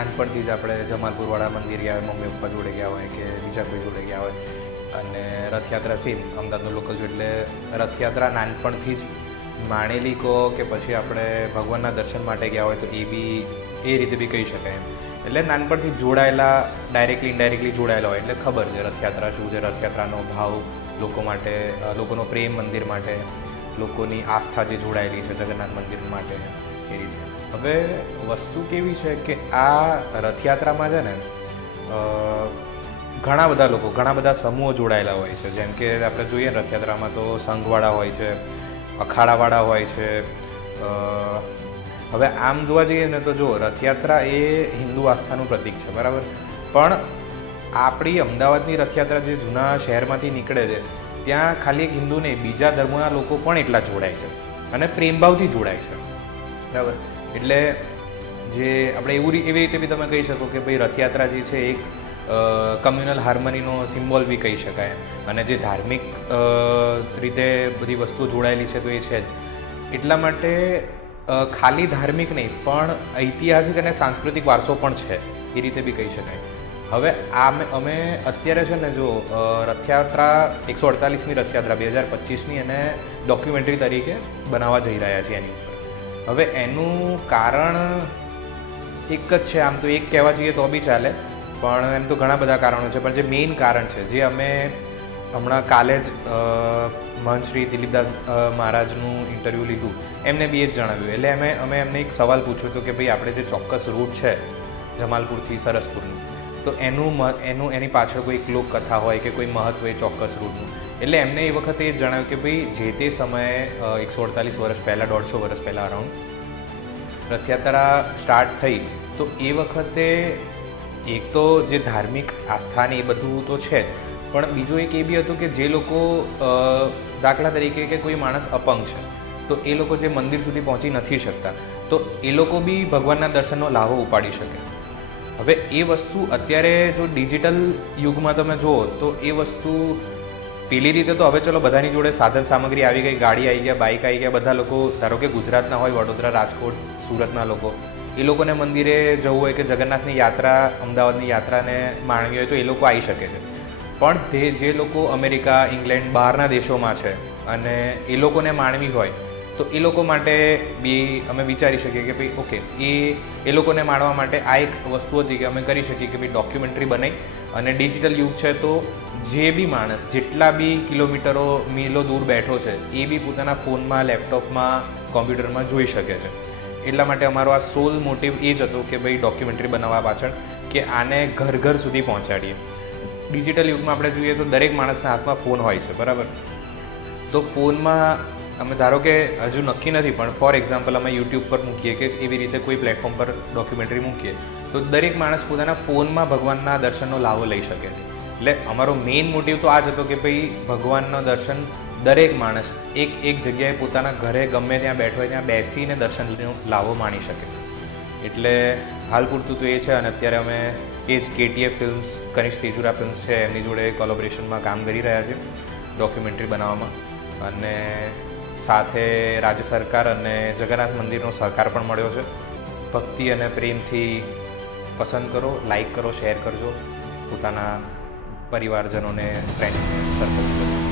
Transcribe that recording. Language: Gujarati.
નાનપણથી જ આપણે જમાલપુરવાળા મંદિર ગયા હોય, મમ્મી પપ્પા જોડે ગયા હોય કે બીજા કોઈ જોડે ગયા હોય, અને રથયાત્રા સેમ અમદાવાદનું લોકલ છું એટલે રથયાત્રા નાનપણથી જ માણેલી કહો કે પછી આપણે ભગવાનના દર્શન માટે ગયા હોય તો એ બી એ રીતે બી કહી શકાય એમ. એટલે નાનપણથી જોડાયેલા, ડાયરેક્ટલી ઇનડાયરેક્ટલી જોડાયેલા હોય એટલે ખબર છે રથયાત્રા શું છે, રથયાત્રાનો ભાવ લોકો માટે, લોકોનો પ્રેમ મંદિર માટે, લોકોની આસ્થા જે જોડાયેલી છે જગન્નાથ મંદિર માટે એ રીતે. હવે વસ્તુ કેવી છે કે આ રથયાત્રામાં છે ને ઘણા બધા લોકો, ઘણા બધા સમૂહો જોડાયેલા હોય છે. જેમ કે આપણે જોઈએ રથયાત્રામાં તો સંઘવાળા હોય છે, અખાડાવાળા હોય છે. હવે આમ જોવા જઈએ ને તો જો રથયાત્રા એ હિન્દુ આસ્થાનું પ્રતીક છે, બરાબર, પણ આપણી અમદાવાદની રથયાત્રા જે જૂના શહેરમાંથી નીકળે છે ત્યાં ખાલી એક હિન્દુ નહીં, બીજા ધર્મોના લોકો પણ એટલા જોડાય છે અને પ્રેમભાવથી જોડાય છે, બરાબર. એટલે જે આપણે એવી રીતે બી તમે કહી શકો કે ભાઈ રથયાત્રા જે છે એક કમ્યુનલ હાર્મનીનો સિમ્બોલ બી કહી શકાય. અને જે ધાર્મિક રીતે બધી વસ્તુઓ જોડાયેલી છે તો એ છે જ. એટલા માટે ખાલી ધાર્મિક નહીં પણ ઐતિહાસિક અને સાંસ્કૃતિક વારસો પણ છે એ રીતે બી કહી શકાય. હવે અમે અત્યારે છે ને જો રથયાત્રા 148મી રથયાત્રા 2025ની અને ડોક્યુમેન્ટરી તરીકે બનાવવા જઈ રહ્યા છીએ એની ઉપર. હવે એનું કારણ એક જ છે, આમ તો એક કહેવા જઈએ તો બી ચાલે, પણ એમ તો ઘણા બધા કારણો છે. પણ જે મેઇન કારણ છે જે અમે હમણાં કાલે જ મહંત શ્રી દિલીપદાસ મહારાજનું ઇન્ટરવ્યૂ લીધું, એમને બી એ જ જણાવ્યું. એટલે અમે એમને એક સવાલ પૂછ્યો હતો કે ભાઈ આપણે જે ચોક્કસ રૂટ છે જમાલપુરથી સરસપુરનું, તો એની પાછળ કોઈ લોકકથા હોય કે કોઈ મહત્વ એ ચોક્કસ રૂટનું. એટલે એમને એ વખતે એ જ જણાવ્યું કે ભાઈ જે તે સમયે 148 વર્ષ પહેલાં, 150 વર્ષ પહેલાં અરાઉન્ડ રથયાત્રા સ્ટાર્ટ થઈ, તો એ વખતે એક તો જે ધાર્મિક આસ્થા ને એ બધું તો છે જ, પણ બીજું એક એ બી હતું કે જે લોકો દાખલા તરીકે કે કોઈ માણસ અપંગ છે તો એ લોકો જે મંદિર સુધી પહોંચી નથી શકતા, તો એ લોકો બી ભગવાનના દર્શનનો લાભો ઉપાડી શકે. હવે એ વસ્તુ અત્યારે જો ડિજિટલ યુગમાં તમે જુઓ તો એ વસ્તુ પેલી રીતે તો હવે ચલો બધાની જોડે સાધન સામગ્રી આવી ગઈ, ગાડી આવી ગયા, બાઇક આવી ગયા, બધા લોકો ધારો કે ગુજરાતના હોય, વડોદરા, રાજકોટ, સુરતના લોકો, એ લોકોને મંદિરે જવું હોય કે જગન્નાથની યાત્રા, અમદાવાદની યાત્રાને માણવી હોય તો એ લોકો આવી શકે છે. પણ જે લોકો અમેરિકા, ઇંગ્લેન્ડ, બહારના દેશોમાં છે અને એ લોકોને માણવી હોય તો એ લોકો માટે બી અમે વિચારી શકીએ કે ભાઈ ઓકે, એ લોકોને માણવા માટે આ એક વસ્તુ હતી કે અમે કરી શકીએ કે ભાઈ ડોક્યુમેન્ટરી બનાવી, અને ડિજિટલ યુગ છે તો જે બી માણસ જેટલા બી કિલોમીટરો, મીલો દૂર બેઠો છે એ બી પોતાના ફોનમાં, લેપટોપમાં, કોમ્પ્યુટરમાં જોઈ શકે છે. એટલા માટે અમારો આ સોલ મોટિવ એ જ હતો કે ભાઈ ડોક્યુમેન્ટરી બનાવવા પાછળ કે આને ઘર ઘર સુધી પહોંચાડીએ. ડિજિટલ યુગમાં આપણે જોઈએ તો દરેક માણસના હાથમાં ફોન હોય છે, બરાબર. તો ફોનમાં અમે ધારો કે હજુ નક્કી નથી પણ ફોર એક્ઝામ્પલ અમે યુટ્યુબ પર મૂકીએ કે એવી રીતે કોઈ પ્લેટફોર્મ પર ડોક્યુમેન્ટરી મૂકીએ તો દરેક માણસ પોતાના ફોનમાં ભગવાનના દર્શનનો લાભો લઈ શકે છે. એટલે અમારો મેઇન મોટિવ તો આ જ હતો કે ભાઈ ભગવાનના દર્શન દરેક માણસ એક જગ્યાએ પોતાના ઘરે ગમે ત્યાં બેઠો હોય ત્યાં બેસીને દર્શનનો લાભો માણી શકે. એટલે હાલ પૂરતું તો એ છે. અને અત્યારે અમે એ જ KTF ફિલ્મ્સ, કનિષ્ક તેજુરા ફિલ્મ્સ છે એમની જોડે કોલેબોરેશનમાં કામ કરી રહ્યા છે ડોક્યુમેન્ટરી બનાવવામાં. અને સાથે રાજ્ય સરકાર અને જગન્નાથ મંદિરનો સહકાર પણ મળ્યો છે. ભક્તિ અને પ્રેમથી પસંદ કરો, લાઈક કરો, શેર કરજો, પોતાના પરિવારજનોને, ફ્રેન્ડ્સને સર્કલ કરજો.